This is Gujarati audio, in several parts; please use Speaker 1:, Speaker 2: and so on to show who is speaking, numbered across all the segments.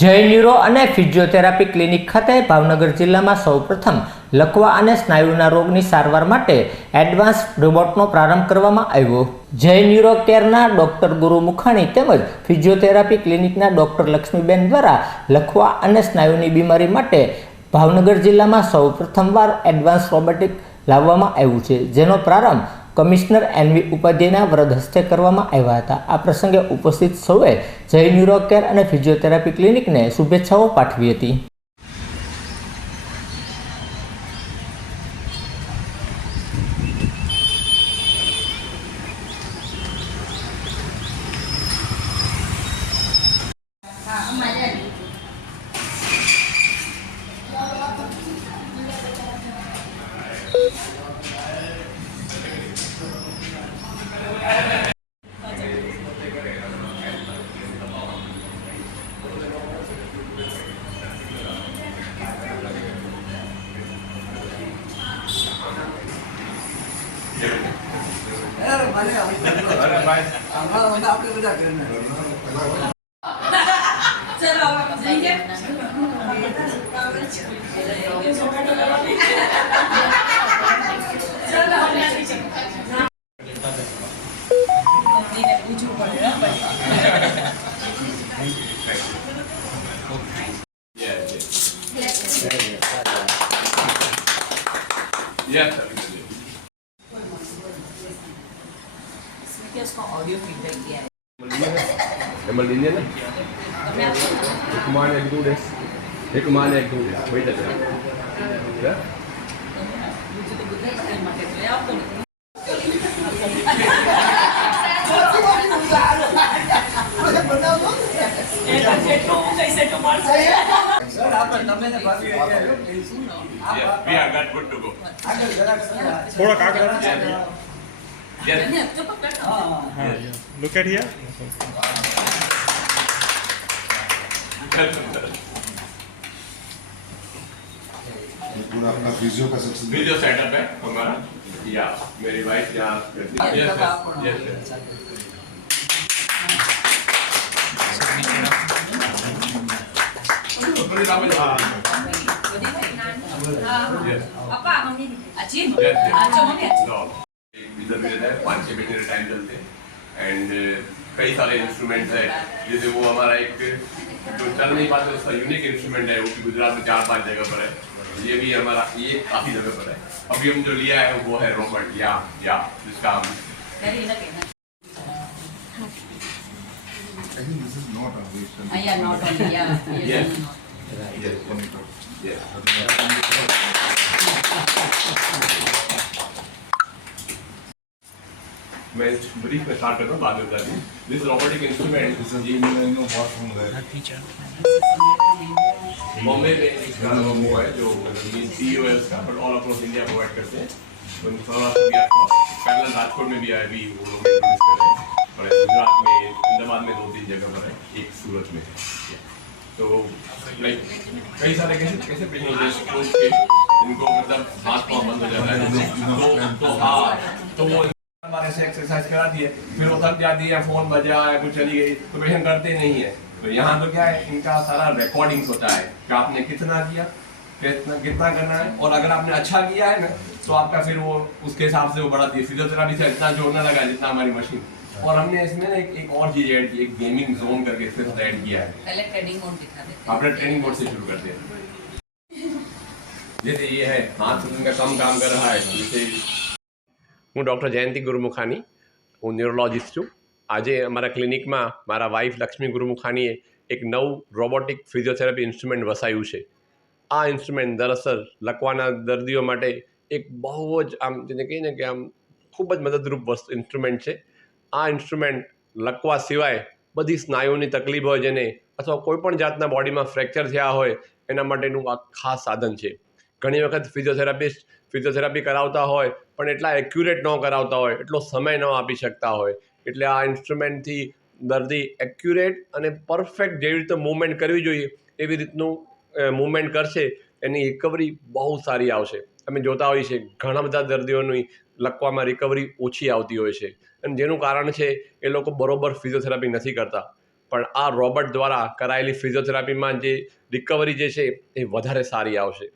Speaker 1: જય ન્યુરો અને ફિઝિયોથેરાપી ક્લિનિક ખાતે ભાવનગર જિલ્લામાં સૌપ્રથમ લકવા અને સ્નાયુના રોગની સારવાર માટે એડવાન્સ રોબોટનો પ્રારંભ કરવામાં આવ્યો. જય ન્યુરો કેરના ડોક્ટર ગુરુ મુખાણી તેમજ ફિઝિયોથેરાપી ક્લિનિકના ડોક્ટર લક્ષ્મીબેન દ્વારા લખવા અને સ્નાયુની બીમારી માટે ભાવનગર જિલ્લામાં સૌપ્રથમવાર એડવાન્સ રોબોટિક લાવવામાં આવ્યું છે. જેનો પ્રારંભ કમિશનર એનવી ઉપાધ્યાયના વરદ હસ્તે કરવામાં આવ્યા હતા. આ પ્રસંગે ઉપસ્થિત સૌએ જય ન્યુરો કેર અને ફિઝિયોથેરાપી ક્લિનિકને શુભેચ્છાઓ પાઠવી હતી. Thank બધા આપણે બધા ઘરના. ચલો જઈએ
Speaker 2: મમ્મીને उसका ऑडियो फीडबैक दिया है। नंबर लीजिए Yes. Ah, yeah, yeah. Look at here. पूरा अपना वीडियो का सबसे वीडियो सेटअप है हमारा या मेरी वाइफ या यस यस इधर भी रहता है पाँच छः महीने टाइम चलते हैं। एंड uh, कई सारे इंस्ट्रूमेंट्स है। जैसे वो हमारा एक जो चल नहीं पाते उसका यूनिक इंस्ट्रूमेंट है वो कि गुजरात में चार पाँच जगह पर है। ये भी हमारा ये काफ़ी जगह पर है। अभी हम जो लिया है वो है रोबोट या या जिसका हम yes. yes. yes. मैं ब्रीफ में स्टार्ट करता हूँ, बाद में बता दी। This robotic instrument This is even in the washroom there. Bombay में इसका वो है, जो सी है उसका but all across India provide करते हैं। तो सौराष्ट्र भी आपका पैरेलल राजकोट में भी है अभी वो लोग इंट्रोड्यूस कर रहे हैं। और गुजरात में, अहमदाबाद में दो तीन जगह पर है, एक सूरत में। है तो लाइक कई सारे कैसे कैसे पेशेंट होते हैं के जिनको मतलब हाथ पाँव बंद हो जाता है। तो तो हाँ तो वो हमारे से एक्सरसाइज करा दिए फिर वो थक जाती है फ़ोन बजा या कुछ चली गई तो पेशेंट करते नहीं है। तो यहाँ तो क्या है इनका सारा रिकॉर्डिंग्स होता है कि आपने कितना किया कितना कितना करना है और अगर आपने अच्छा किया है ना तो आपका फिर वो उसके हिसाब से वो बढ़ाती है फिजियोथेरापी से इतना जोड़ने लगा जितना हमारी मशीन और हमने इसमें ना एक, एक और चीज़ ऐड की एक गेमिंग जोन करके सिर्फ़ ऐड किया है। पहले ट्रेडिंग मोड दिखा देते आपने ट्रेनिंग बोर्ड से शुरू करते हैं जैसे ये है हाथ उनका कम काम कर रहा है जैसे
Speaker 3: હું ડૉક્ટર જયંતિ ગુરુમુખાની, હું ન્યુરોલોજિસ્ટ છું. આજે અમારા ક્લિનિકમાં મારા વાઇફ લક્ષ્મી ગુરુમુખાનીએ એક નવું રોબોટિક ફિઝિયોથેરાપી ઇન્સ્ટ્રુમેન્ટ વસાયું છે. આ ઇન્સ્ટ્રુમેન્ટ દરઅસલ લકવાના દર્દીઓ માટે એક બહુ જ આમ જેને કહીએ ને કે આમ ખૂબ જ મદદરૂપ વસ્તુ, ઇન્સ્ટ્રુમેન્ટ છે. આ ઇન્સ્ટ્રુમેન્ટ લકવા સિવાય બધી સ્નાયુની તકલીફ હોય જેને અથવા કોઈપણ જાતના બોડીમાં ફ્રેક્ચર થયા હોય એના માટેનું આ ખાસ સાધન છે. ઘણી વખત ફિઝિયોથેરાપિસ્ટ ફિઝિયોથેરાપી કરાવતા હોય, પણ એટલા એક્યુરેટ ન કરાવતા હોય, એટલો સમય ન આપી શકતા હોય. એટલે આ ઇન્સ્ટ્રુમેન્ટથી દર્દી એક્યુરેટ અને પરફેક્ટ જેવી રીતે મૂવમેન્ટ કરવી જોઈએ, એવી રીતનું મૂવમેન્ટ કરશે, એની રિકવરી બહુ સારી આવશે. અમે જોતા હોઈએ છીએ ઘણા બધા દર્દીઓની લકવામાં રિકવરી ઓછી આવતી હોય છે. અને જેનું કારણ છે, એ લોકો બરોબર ફિઝિયોથેરાપી નથી કરતા. પણ આ રોબોટ દ્વારા કરાયેલી ફિઝિયોથેરાપીમાં જે રિકવરી જે છે, એ વધારે સારી આવશે.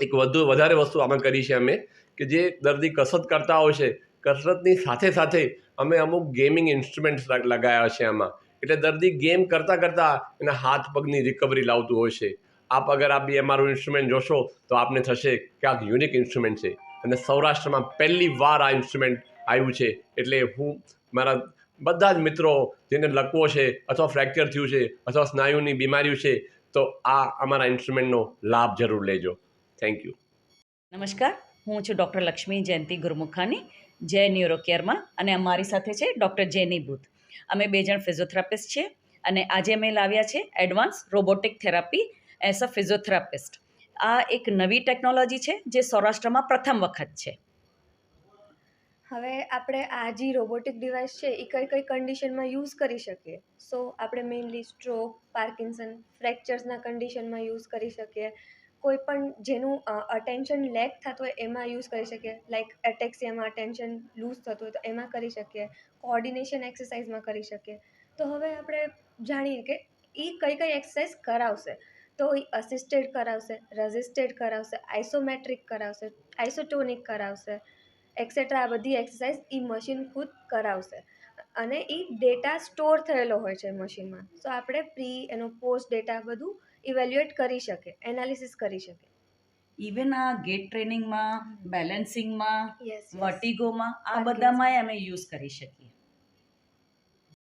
Speaker 3: એક વધુ વધારે વસ્તુ આમાં કરી છે અમે, કે જે દર્દી કસરત કરતા હોય છે, કસરતની સાથે સાથે અમે અમુક ગેમિંગ ઇન્સ્ટ્રુમેન્ટ્સ લગાવ્યા છે આમાં. એટલે દર્દી ગેમ કરતાં કરતાં એના હાથ પગની રિકવરી લાવતું હોય છે. આપ અગર આ બી અમારું ઇન્સ્ટ્રુમેન્ટ જોશો, તો આપને થશે કે આ યુનિક ઇન્સ્ટ્રુમેન્ટ છે. અને સૌરાષ્ટ્રમાં પહેલી વાર આ ઇન્સ્ટ્રુમેન્ટ આવ્યું છે. એટલે હું મારા બધા જ મિત્રો જેને લકવો છે, અથવા ફ્રેક્ચર થયું છે, અથવા સ્નાયુની બીમારીઓ છે, તો આ અમારા ઇન્સ્ટ્રુમેન્ટનો લાભ જરૂર લેજો. થેન્ક યુ
Speaker 4: નમસ્કાર હું છું ડૉક્ટર લક્ષ્મી જયંતિ ગુરમુખાની જય ન્યુરો કેરમાં અને અમારી સાથે છે ડૉક્ટર જેની બુથ અમે બે જણ ફિઝિયોથેરાપિસ્ટ છીએ અને આજે અમે લાવ્યા છે advance robotic therapy as a physiotherapist. આ એક નવી ટેકનોલોજી છે જે સૌરાષ્ટ્રમાં પ્રથમ વખત છે.
Speaker 5: હવે આપણે આ જે રોબોટિક ડિવાઇસ છે એ કઈ કઈ કન્ડિશનમાં યુઝ કરી શકીએ? સો આપણે મેઇનલી સ્ટ્રોક પાર્કિન્સન ફ્રેક્ચર્સના કન્ડિશનમાં યુઝ કરી શકીએ. કોઈ પણ જેનું અટેન્શન લેક થતું હોય, એમાં યુઝ કરી શકીએ. લાઈક એટેક્સિયામાં અટેન્શન લૂઝ થતું હોય તો એમાં કરી શકીએ. કોઓર્ડિનેશન એક્સરસાઇઝમાં કરી શકીએ. તો હવે આપણે જાણીએ કે એ કઈ કઈ એક્સરસાઇઝ કરાવશે. તો એ અસિસ્ટેડ કરાવશે રજિસ્ટેડ કરાવશે આઇસોમેટ્રિક કરાવશે આઇસોટોનિક કરાવશે એક્સેટ્રા આ બધી એક્સરસાઇઝ એ મશીન ખુદ કરાવશે. અને એ ડેટા સ્ટોર થયેલો હોય છે મશીનમાં સો આપણે પ્રી એનો પોસ્ટ ડેટા બધું ઇવેલ્યુએટ કરી શકે એનાલિસિસ કરી શકે
Speaker 6: ઇવન આ ગેટ ટ્રેનિંગમાં બેલેન્સિંગમાં વર્ટિગોમાં આ. બધામાં અમે યુઝ કરી શકીએ.